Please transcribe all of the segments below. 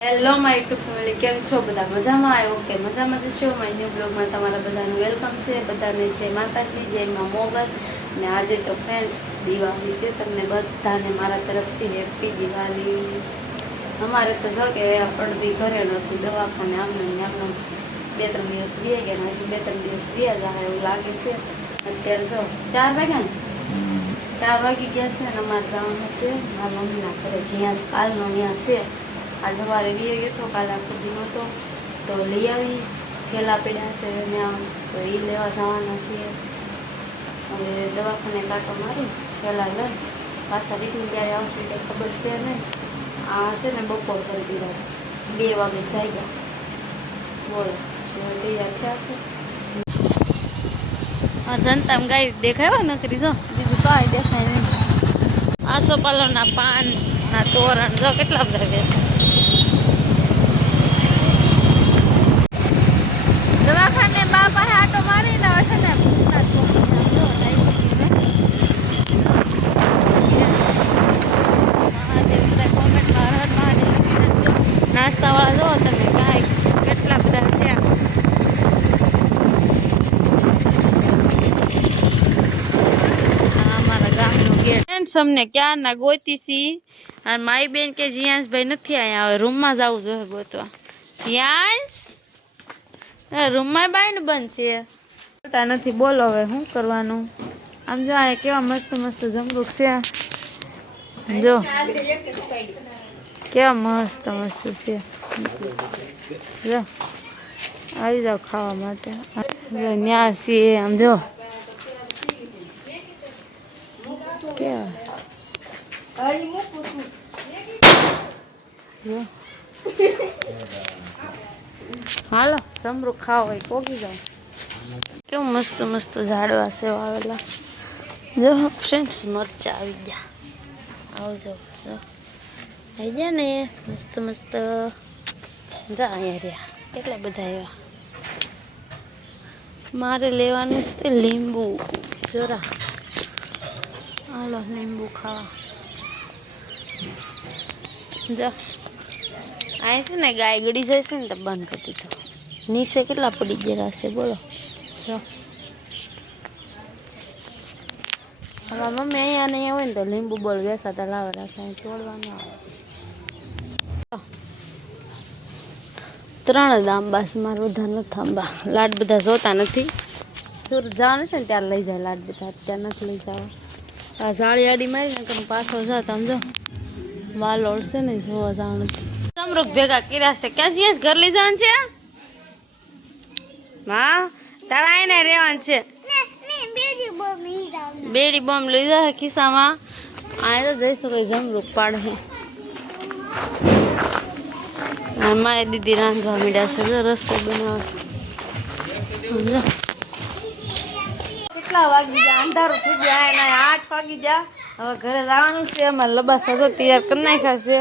Hello my YouTube family, કેમ છો બધા? મજામાં આવ્યો? ઓકે, મજામાં જ છો. માય ન્યૂ બ્લોગમાં તમારા બધાનું વેલકમ છે. બધાને જય માતાજી, જય માં મોગલ. ને આજે તો ફ્રેન્ડ્સ દિવાળી છે. તમને બધાને મારા તરફથી હેપી દિવાળી. અમારે તો જો કે અડધી ઘરે નહોતી, દવાખાને આમને 2-3 દિવસ વીએ ગયા, હજી 2-3 દિવસ વીયા જાય એવું લાગે છે. અત્યારે જો 4 વાગ્યા ને 4 વાગી ગયા છે ને અમારે જવાનું છે મારા મમ્મીના ઘરે, જ્યાં કાલનો ત્યાં છે. આજે અમારે વીએ તો કાલે આખો દી નહોતો તો લઈ આવી થેલા પડ્યા છે ને તો એ લેવા જવાના છીએ. હવે દવાખાને કાંટો મારી થેલા લઈ પાછા રીતની ક્યારે આવશે તો ખબર છે નહીં. આ છે ને બપોર કરી દીધા, 2 વાગે જઈ ગયા. બોલો શું તૈયાર થયા છે? આ સંતામ ગાય દેખાય નકરી, જો બીજું કાંઈ દેખાય નહીં. આસોપાલવના પાનના તોરણ જો કેટલા બધા બેસે. દવાખાને બા પાસે આટો મારીને આવે છે ને નાસ્તા વાળા જો તમે કાંઈ કેટલા બધા થયા. અમારા ગામનું ગેટ ફ્રેન્ડ્સ અમને ક્યાં ના ગોતી સી. અને મારી બેન કે જીયાંશભાઈ નથી અહીંયા, હવે રૂમમાં જવું જોઈએ ગોતવા. જીયાંશ રૂમમાં બાઈને બંધ છે, નથી. બોલો હવે શું કરવાનું? આમ જો આ કેવા મસ્ત મસ્ત જમરૂખ છે, જો કેવા મસ્ત મસ્ત છે. જો આવી જાઓ ખાવા માટે. ન્યા છીએ આમ જો કેવા. હાલો સમરૂખ ખાવા હોય પોગી જાવ. કેવું મસ્ત મસ્ત ઝાડવા છે વાવેલા. જો ફ્રેન્ડ્સ મરચા આવી ગયા, આવજો. જો આવી ગયા ને મસ્ત મસ્ત. જા અહીંયા રહ્યા કેટલા બધા આવ્યા. મારે લેવાનું છે લીંબુ જરા. હાલો લીંબુ ખાવા. જા અહીં છે ને ગાય ગળી જાય છે ને તો બંધ કરી દીધો. નીચે કેટલા પડી ગયેલા છે બોલો. જો અમારા મમ્મી અહીંયા ને અહીંયા હોય ને તો લીંબુ બોલ વેસાતા લાવે રાખે, અહીં તોડવાનું આવે. 3 જ આંબા છે મારે, બધા નથી આંબા. લાડ બધા જોતા નથી. સુરત જવાનું છે ને ત્યારે લઈ જાય લાડ બધા, ત્યાં નથી લઈ જવા. આ જાળી આડી મારી ને તમે પાછળ જાઓ તો આમ જો વાલોળ છે ને જોવા જવાનું. સમરૂખ ભેગા કર્યા છે. ક્યાં જઈએ ઘર લઈ જવાનું છે? હા તારા એને રહેવાનું છે. બેડી બોમ્બ લઈ જાય ખિસ્સામાં. આ તો જઈશું કઈ જમરૂખ પાડે. મારી દીદી રાંધવા મીડ્યા છે, રસ્તો બનાવે. કેટલા વાગી ગયા? અંધારું થઈ ગયા. એના 8 વાગી ગયા. હવે ઘરે જવાનું છે. અમારે લબાસા તો તૈયાર કરી નાખ્યા છે.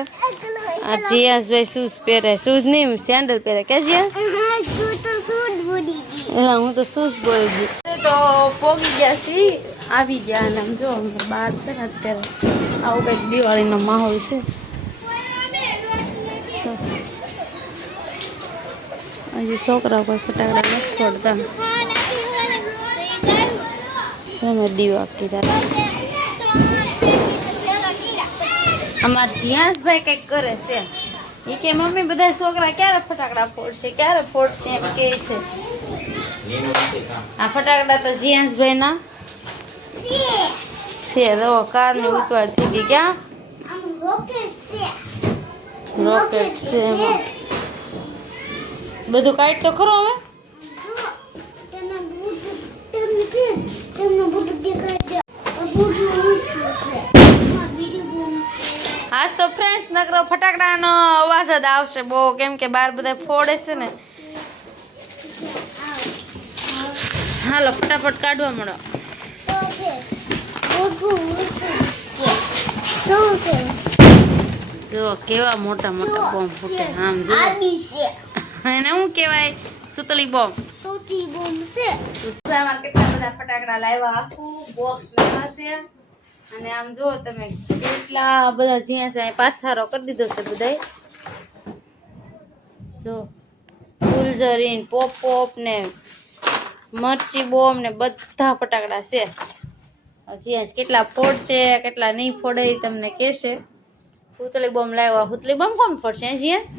આ જીયાસભાઈ શૂઝ પહેરે, શૂઝ નહીં સેન્ડલ પહેરે. કે જીયા હું તો શૂઝ બોલી ગઈ. તો પોગી ગયા છીએ, આવી ગયા. અને આમ જો બહાર છે ને અત્યારે આવું કંઈક દિવાળીનો માહોલ છે. હજી છોકરાઓ કોઈ ફટાકડા નથી ફોડતા. તમે દીવા કીધા. અમારા જીયાસભાઈ કંઈક કરે છે. એ કે મમ્મી બધા છોકરા ક્યારે ફટાકડા ફોડશે, ક્યારે ફોડશે એમ કે છે. આ ફટાકડા તો જીયાસભાઈ ના છે. તો કાર ની ઉતવાળ થઈ ગઈ. ક્યાં રોકેટ છે એમાં બધું કાઢ તો ખરો. હવે આજ તો ફ્રેન્ડ્સ નકરો ફટાકડાનો અવાજ જ આવશે બહુ, કેમ કે બહાર બધા ફોડે છે ને. હાલો ફટાફટ કાઢવા મળો. જો કેવા મોટા મોટા બોમ્બ ફૂટે. આમ જો એને શું કહેવાય? સુતલી બોમ્બ. સુતલી બોમ્બ છે. અમારે કેટલા બધા ફટાકડા લાવ્યા, આખું બોક્સ લાવ્યા છે. અને આમ જો તમે કેટલા બધા જ્યાં છે પાથારો કરી દીધો છે બધાય. જો ફૂલઝરીન પોપ ને મરચી બોમ્બ ને બધા ફટાકડા છે. હજી કેટલા ફોડશે કેટલા નહીં ફોડે એ તમને કહેશે. હુતલી બોમ્બ લાવ્યા. હુતલી બોમ્બ કોણ ફોડશે? જીયાસ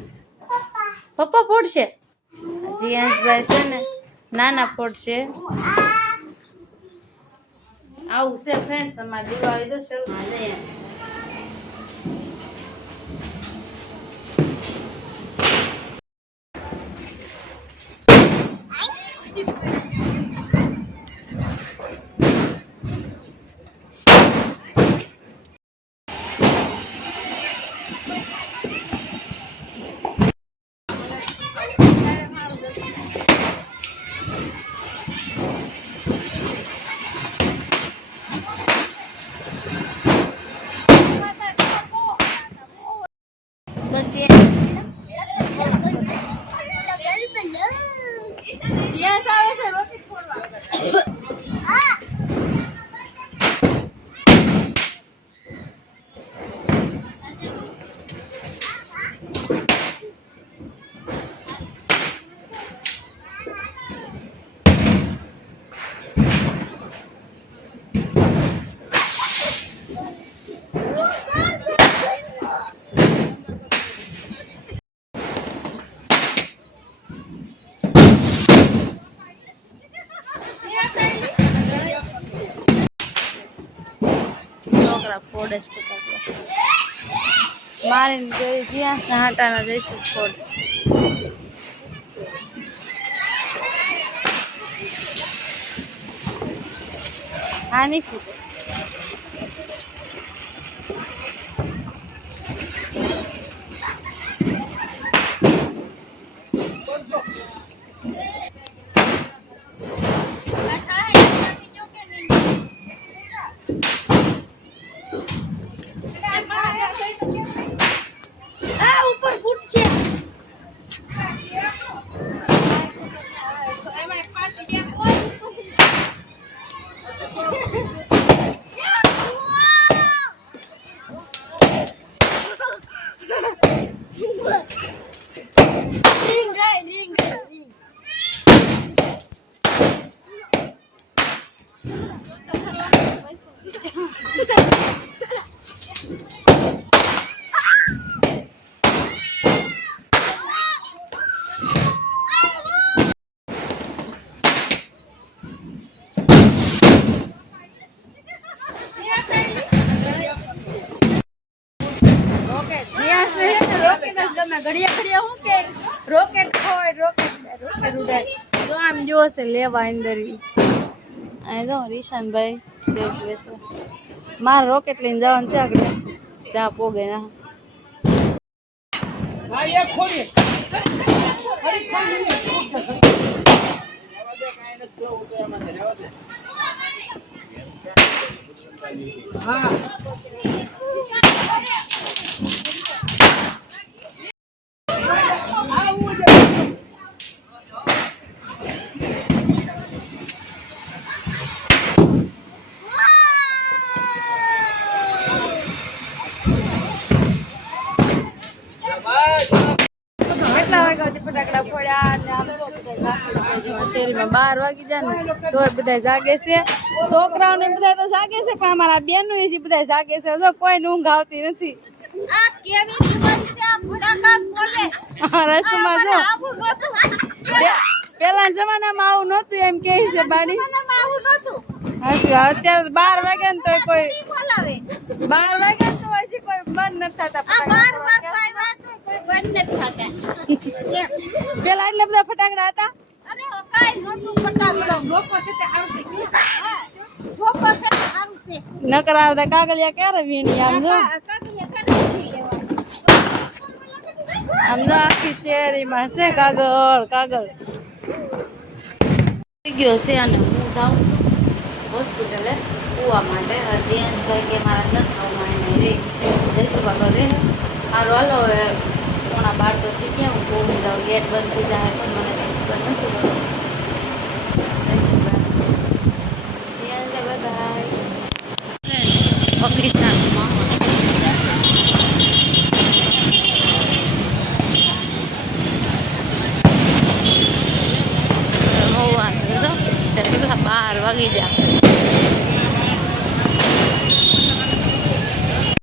પપ્પા ફોડશે. જીયાસભાઈ છે ને નાના ફોડશે. આવું છે ફ્રેન્ડ્સ અમારી દિવાળી તો શરૂ થઈ. બસ એ યસ આવે છે રોકેટ ફોડવા. છોકરા ફોડે જ ફટાકડા મારીને ગઈ જ્યાં હાટાના જઈશું ફોડ. હા નહીં ફૂટે. ઉપર ફૂટશે. ઘડિયા ઘડિયા હું કે રોકેટ હોય રોકેટ ઉડાય તો આમ જોશે લેવા અંદર. આ જો રીશાનભાઈ મારે રોકેટ લઈને જવાનું છે આગળ ચા પોગે ના. હા ફટાકડા ફોડ્યા અને આમ શેરીમાં 12 વાગી જાય ને તો બધા જાગે છે. છોકરાઓને બધા તો જાગે છે પણ અમારા બેનો એ બધા જાગે છે. જો કોઈ ઊંઘ આવતી નથી. પેલા જમાનામાં આવું નતું એમ કે છે બાડી. અત્યારે 12 વાગ્યા ને તો કોઈ 12 વાગ્યા તો હજી કોઈ બંધ નથી થતા. પેલા એટલે બધા ફટાકડા હતા. નકર આવતા કાગળિયા ક્યારે વીણી આમ જો આખી શેરીમાં છે કાગળ કાગળ ગયો છે. અને હું જાઉં છું હોસ્પિટલે કુવા માટે. જીએન્સભાઈ કે મારા નથી થવામાં એને રે જઈશું બાબા રે મારો હાલો હવે 11:30 તો થઈ ગયા. હું પહોંચી જાઉં ગેટ બંધ થઈ જાય પણ મને કંઈ ખબર નથી. જઈશું જીએન્સભાઈ બાય ઓફિસના કેટલા 12 વાગી જાય.